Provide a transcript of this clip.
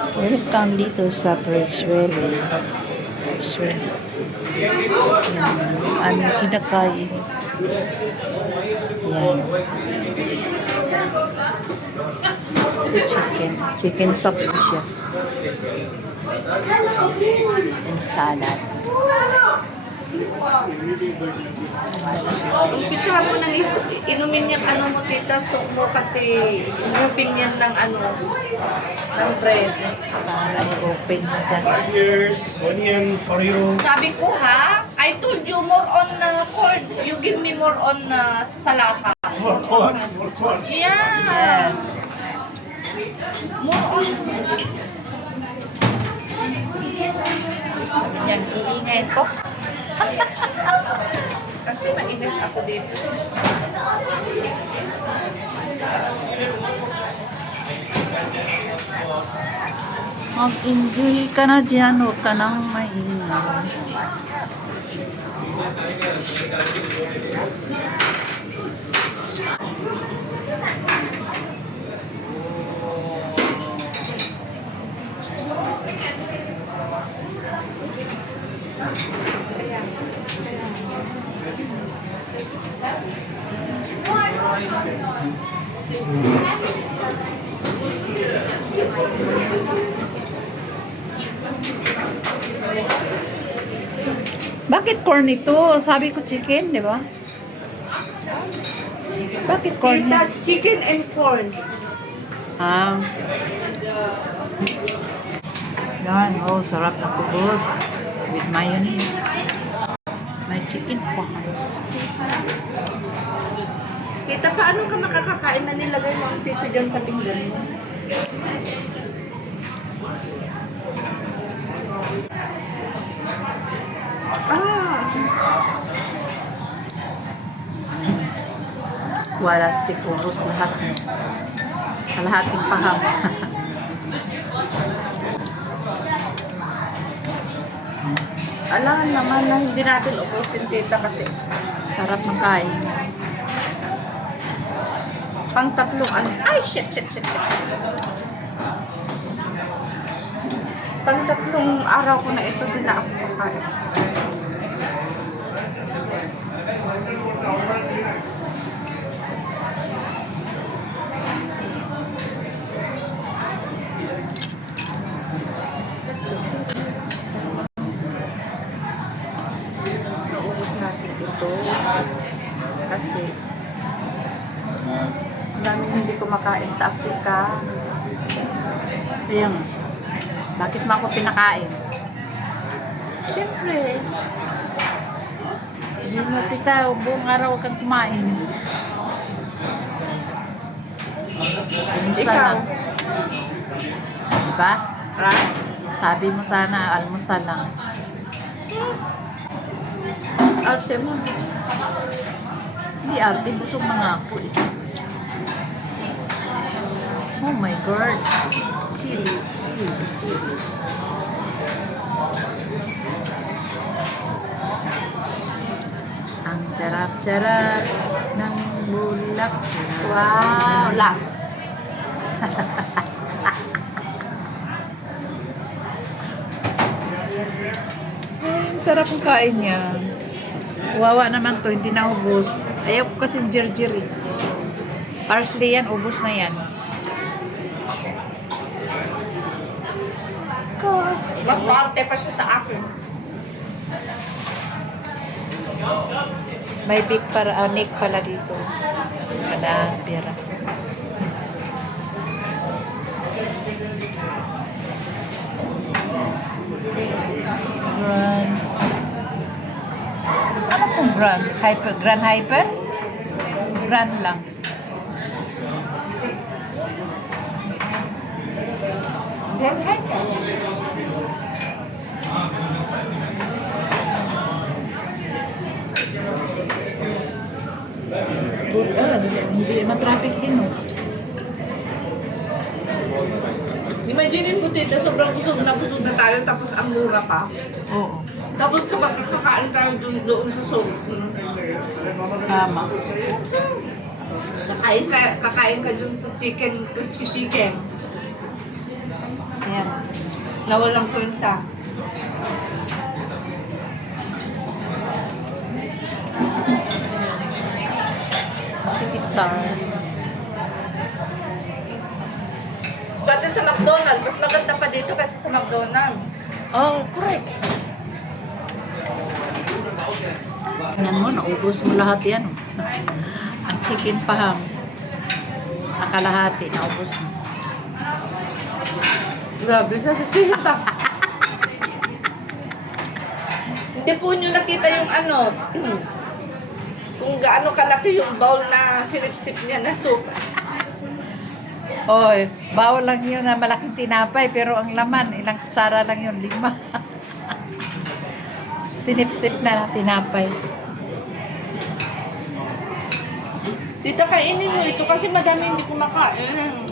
Welcome dito sa Pretzwell. Pretzwell. Ano kinakain. Yan. Ito chicken. Chicken soup siya. And salad. Umpisa mo nang inumin yung ano mo, tita, soup mo kasi inupin yan ng ano, ng bread. Para i-open mo dyan. Here's onion for you. Sabi ko ha, I told you more on corn. You give me more on salata. More corn, more corn. Yes. More on. Yan, iingay ko. Kasi mainis ako dito. Mag-enjoy ka na dyan. Huwag ka nang maingay. Bakit corn ito? Sabi ko chicken, di ba? Bakit corn? Tita, chicken and corn. Ah. Yan. Oh, sarap na kubos. With mayonnaise. May chicken pa. Tita, paano ka makakakain na nilagay mo ang tissue dyan sa pinggan mo? Ah, Wala stick uros lahat. Kalahating paham. alam naman na hindi natin ubusin, tita, kasi Sarap ng kain. pang tatlong ano. Ay, shit. Pang tatlong araw ko na ito din na ako kakain. Naubos natin ito kasi ang daming hindi kumakain sa Africa. Ayan. Bakit mo ako pinakain? Siyempre, Hindi mo tita, buong araw kang kumain. Almusal ikaw, lang. Diba? ha? Sabi mo sana, almusal lang. Arte mo. Hindi arte, busog na nga ako. Oh my God. Silly. Ang charap-charap ng bulak. Wow, last. Sarap ang kain niya. Wawa naman to, hindi na ubos. Ayaw ko kasi jerjer eh. Parsley yan, ubos na yan. Mas maarte pa siya sa akin. May big para anik pala dito. Kada pera. Brand. Ano pong brand? Hyper, Grand Hyper? Grand lang. Hindi matraffic din, no? Imagine mo, tita, sobrang busog na tayo, tapos ang mura pa. Oo. Tapos kapag kakakain tayo doon sa sauce. Tama. Kakain ka dun sa chicken, crispy chicken. Ayan. Na walang kwenta. City Star. Pati sa McDonald's, mas maganda pa dito kasi sa McDonald's. Oh, correct. Yan mo, naubos mo lahat yan. Oh. Ang chicken pahang. Nakalahati, naubos mo. Grabe sa sisita. Hindi po nyo nakita yung ano, kung gaano kalaki yung bowl na sinipsip niya na soup. Oy, bawal lang yun na malaking tinapay, pero ang laman, ilang kutsara lang yun, 5. Sinipsip na tinapay. Tita, kainin mo ito kasi madami hindi kumakain.